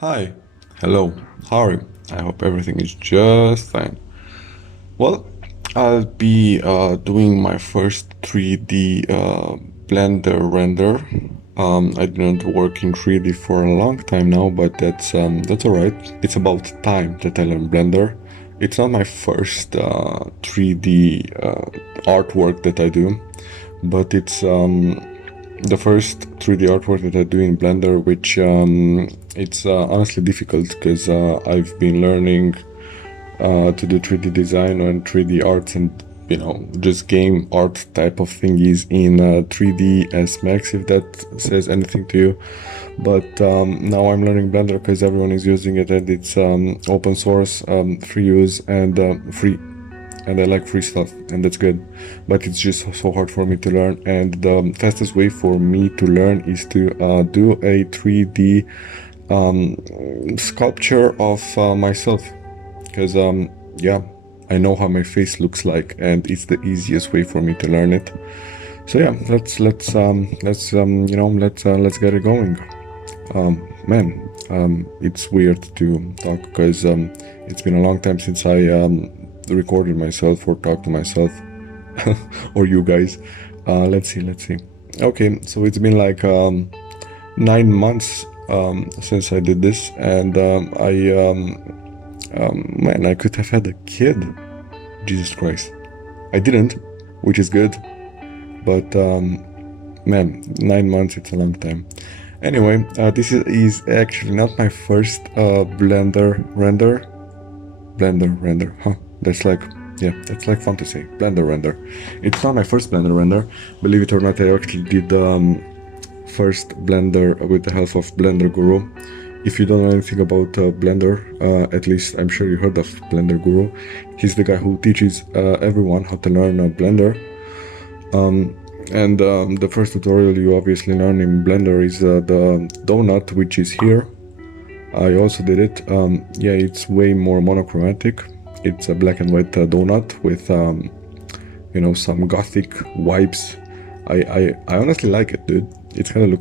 Hi, hello, how are you? I hope everything is just fine. Well, I'll be doing my first 3D Blender render. I didn't work in 3D for a long time now, but that's alright. It's about time that I learn Blender. It's not my first 3D artwork that I do, but it's the first 3D artwork that I do in Blender, which it's honestly difficult because I've been learning to do 3D design and 3D arts and just game art type of thingies in 3D S Max, if that says anything to you. But now I'm learning Blender because everyone is using it and it's open source, free use and free, and I like free stuff, and that's good. But it's just so hard for me to learn, and the fastest way for me to learn is to do a 3D sculpture of myself, because yeah, I know how my face looks like, and it's the easiest way for me to learn it. So yeah, let's get it going. Man, it's weird to talk because it's been a long time since I recorded myself or talked to myself or you guys. Let's see. Okay, so it's been like 9 months since I did this, and man, I could have had a kid. Jesus Christ, I didn't, which is good, but man, 9 months, it's a long time. Anyway, this is actually not my first Blender render. Blender render, huh? That's like, yeah, that's like fun to say. Blender render. It's not my first Blender render. Believe it or not, I actually did first Blender with the help of Blender Guru. If you don't know anything about Blender, at least I'm sure you heard of Blender Guru. He's the guy who teaches everyone how to learn Blender. And the first tutorial you obviously learn in Blender is the donut, which is here. I also did it. Yeah, it's way more monochromatic. It's a black and white donut with some gothic vibes. I honestly like it, dude. It kind of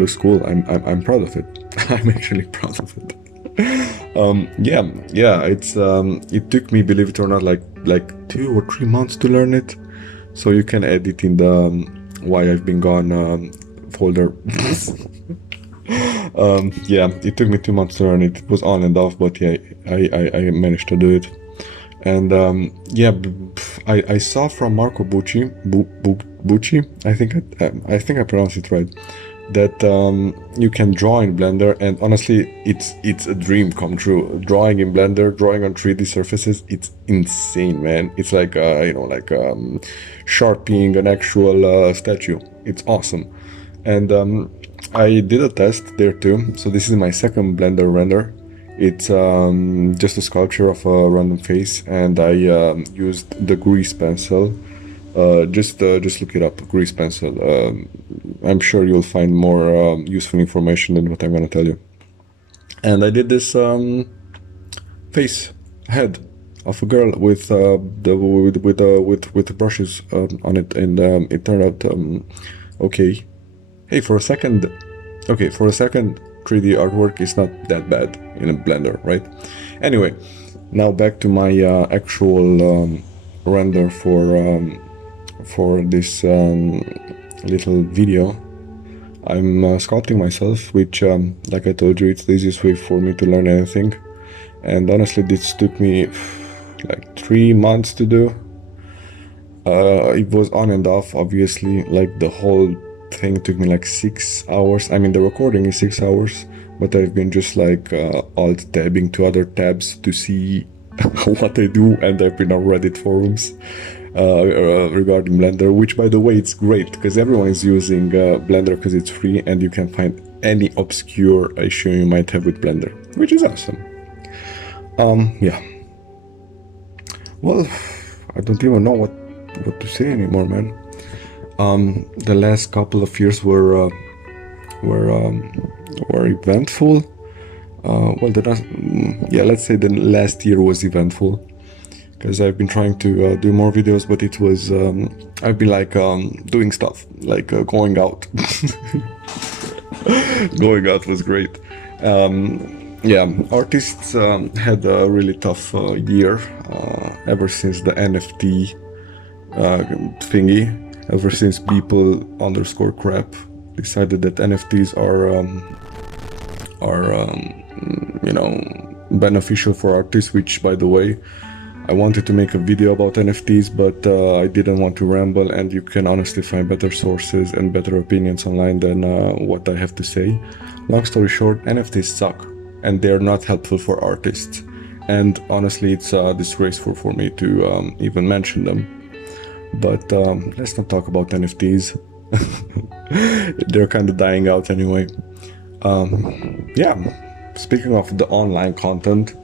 looks cool. I'm proud of it. I'm actually proud of it. Yeah. It took me, believe it or not, like 2 or 3 months to learn it. So you can add it in the why I've been gone folder. Yeah, it took me 2 months to learn it. It was on and off, but yeah, I managed to do it. And yeah, I saw from Marco Bucci, Bucci, I think I pronounced it right, that you can draw in Blender, and honestly, it's a dream come true. Drawing in Blender, drawing on 3D surfaces, it's insane, man. It's like sharpening an actual statue. It's awesome, and I did a test there too. So this is my second Blender render. It's just a sculpture of a random face, and I used the grease pencil. Just look it up, grease pencil. I'm sure you'll find more useful information than what I'm gonna tell you. And I did this face, head of a girl with with brushes on it, and it turned out okay. Hey, for a second, 3D artwork is not that bad in a Blender, right? Anyway, now back to my actual render for this little video. I'm sculpting myself, which, like I told you, it's the easiest way for me to learn anything. And honestly, this took me like 3 months to do. It was on and off, obviously. Like the whole thing took me like 6 hours. I mean, the recording is 6 hours, but I've been just like alt tabbing to other tabs to see what I do, and I've been on Reddit forums regarding Blender, which, by the way, it's great because everyone is using Blender because it's free, and you can find any obscure issue you might have with Blender, which is awesome. Yeah. Well, I don't even know what to say anymore, man. The last couple of years were eventful. Well, let's say the last year was eventful because I've been trying to do more videos, but it was I've been like doing stuff like going out. Going out was great. Yeah, artists had a really tough year ever since the NFT thingy, ever since people underscore crap decided that NFTs are you know, beneficial for artists, which, by the way, I wanted to make a video about NFTs, but I didn't want to ramble, and you can honestly find better sources and better opinions online than what I have to say. Long story short, NFTs suck, and they're not helpful for artists. And honestly, it's disgraceful for me to even mention them. But let's not talk about NFTs. They're kind of dying out anyway. Yeah, speaking of the online content,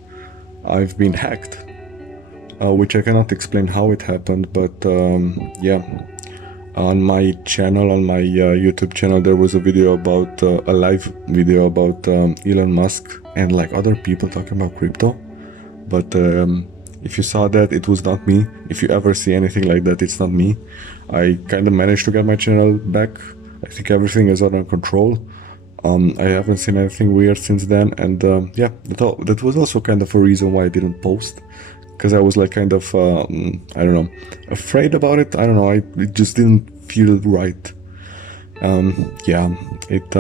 I've been hacked, which I cannot explain how it happened, but yeah. On my channel, on my YouTube channel, there was a video about, a live video about Elon Musk and like other people talking about crypto. But if you saw that, it was not me. If you ever see anything like that, it's not me. I kind of managed to get my channel back. I think everything is under control. I haven't seen anything weird since then, and yeah, that was also kind of a reason why I didn't post, because I was like kind of I don't know, afraid about it. I don't know. It just didn't feel right. Yeah, it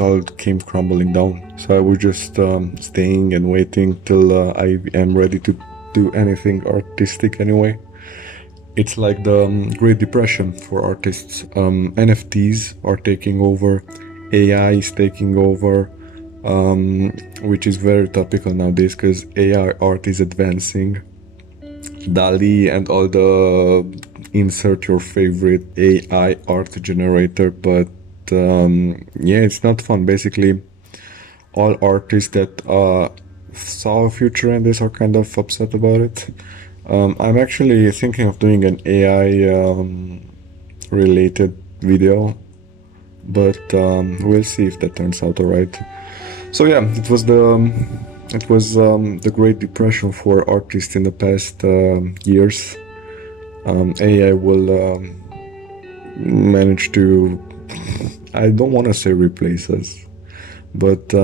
all came crumbling down. So I was just staying and waiting till I am ready to do anything artistic anyway. It's like the Great Depression for artists. NFTs are taking over, AI is taking over, which is very topical nowadays because AI art is advancing. DALI and all the insert your favorite AI art generator, but yeah, it's not fun. Basically, all artists that saw a future in this are kind of upset about it. I'm actually thinking of doing an AI related video, but we'll see if that turns out alright. So yeah, it was the Great Depression for artists in the past years. AI will manage to, I don't want to say replace us, but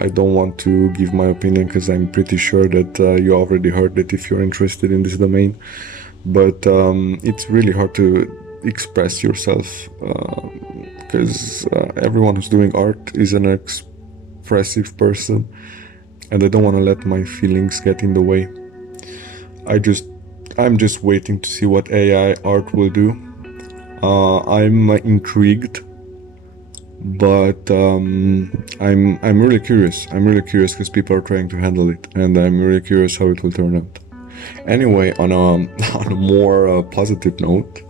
I don't want to give my opinion because I'm pretty sure that you already heard it if you're interested in this domain. But it's really hard to express yourself because everyone who's doing art is an expressive person, and I don't want to let my feelings get in the way. I'm just waiting to see what AI art will do. I'm intrigued, but I'm really curious. I'm really curious because people are trying to handle it, and I'm really curious how it will turn out. Anyway, on a on a more positive note,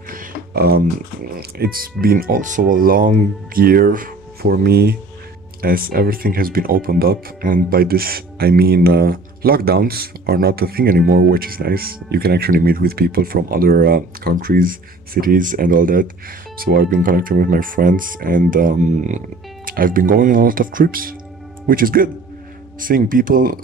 it's been also a long year for me, as everything has been opened up, and by this I mean lockdowns are not a thing anymore, which is nice. You can actually meet with people from other countries, cities, and all that. So I've been connecting with my friends, and I've been going on a lot of trips, which is good. Seeing people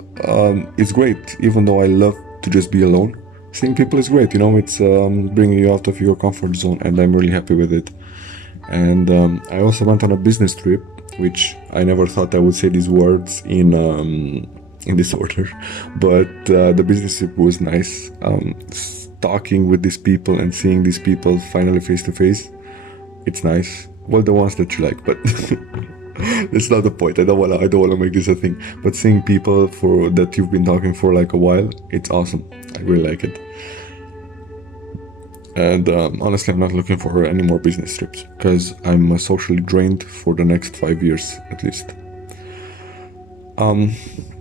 is great, even though I love to just be alone. Seeing people is great, you know, it's bringing you out of your comfort zone, and I'm really happy with it. And I also went on a business trip, which I never thought I would say these words in this order, but the business trip was nice. Talking with these people and seeing these people finally face to face, it's nice. Well, the ones that you like, but that's not the point. I don't wanna make this a thing. But seeing people for that you've been talking for like a while, it's awesome. I really like it. And honestly, I'm not looking for any more business trips because I'm socially drained for the next 5 years at least.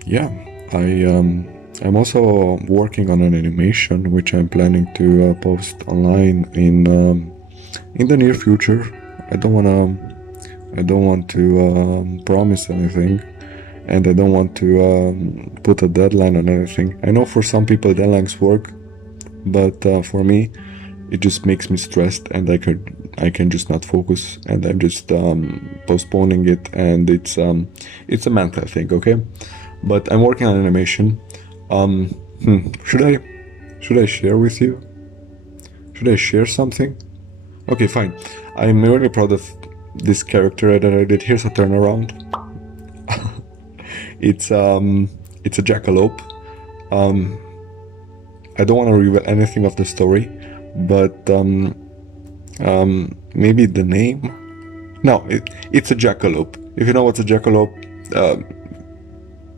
Yeah, I'm also working on an animation which I'm planning to post online in the near future. I don't want to promise anything, and I don't want to put a deadline on anything. I know for some people deadlines work, but for me, it just makes me stressed, and I can just not focus, and I'm just postponing it, and it's a mental thing, okay? But I'm working on animation. Should I share with you? Should I share something? Okay, fine. I'm really proud of this character that I did. Here's a turnaround. It's a jackalope. I don't want to reveal anything of the story, but maybe the name. No, it's a jackalope. If you know what's a jackalope,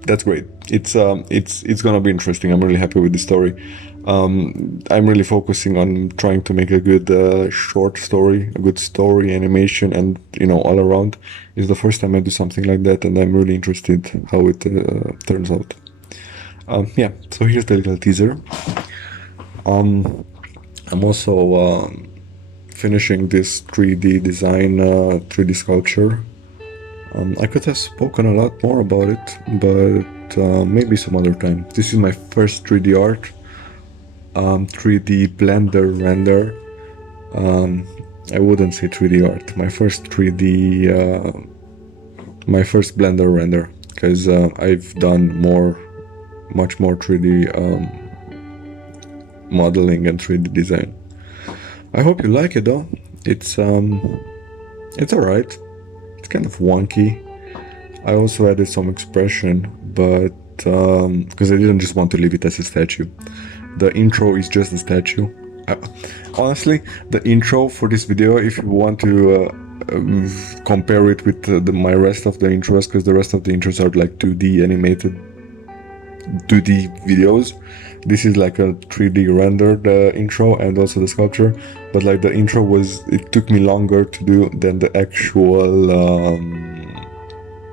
that's great. It's gonna be interesting. I'm really happy with the story. I'm really focusing on trying to make a good short story, a good story, animation, and all around. It's the first time I do something like that, and I'm really interested how it turns out. Yeah. So here's the little teaser. I'm also finishing this 3D design, 3D sculpture. I could have spoken a lot more about it, but maybe some other time. This is my first 3D art, 3D Blender render. I wouldn't say 3D art. My first 3D, my first Blender render, because I've done much more 3D modeling and 3D design. I hope you like it though. It's alright. It's kind of wonky. I also added some expression, but because I didn't just want to leave it as a statue. The intro is just a statue. Honestly, the intro for this video, if you want to compare it with my rest of the intros, because the rest of the intros are like 2D animated 2D videos. This is like a 3D rendered intro and also the sculpture, but like the intro it took me longer to do than the actual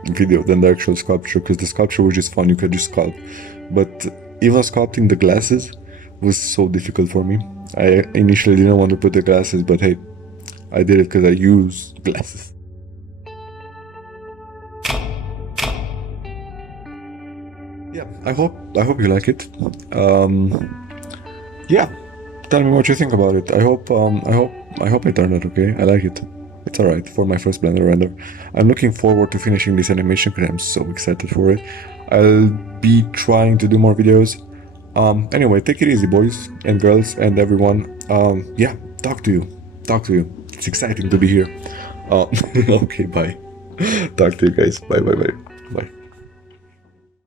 video, than the actual sculpture, because the sculpture was just fun, you could just sculpt. But even sculpting the glasses was so difficult for me. I initially didn't want to put the glasses, but hey, I did it because I use glasses. Yeah, I hope you like it. Yeah, tell me what you think about it. I hope it turned out okay. I like it. It's alright for my first Blender render. I'm looking forward to finishing this animation because I'm so excited for it. I'll be trying to do more videos. Anyway, take it easy, boys and girls and everyone. Yeah, talk to you. It's exciting to be here. Okay, bye. Talk to you guys. Bye.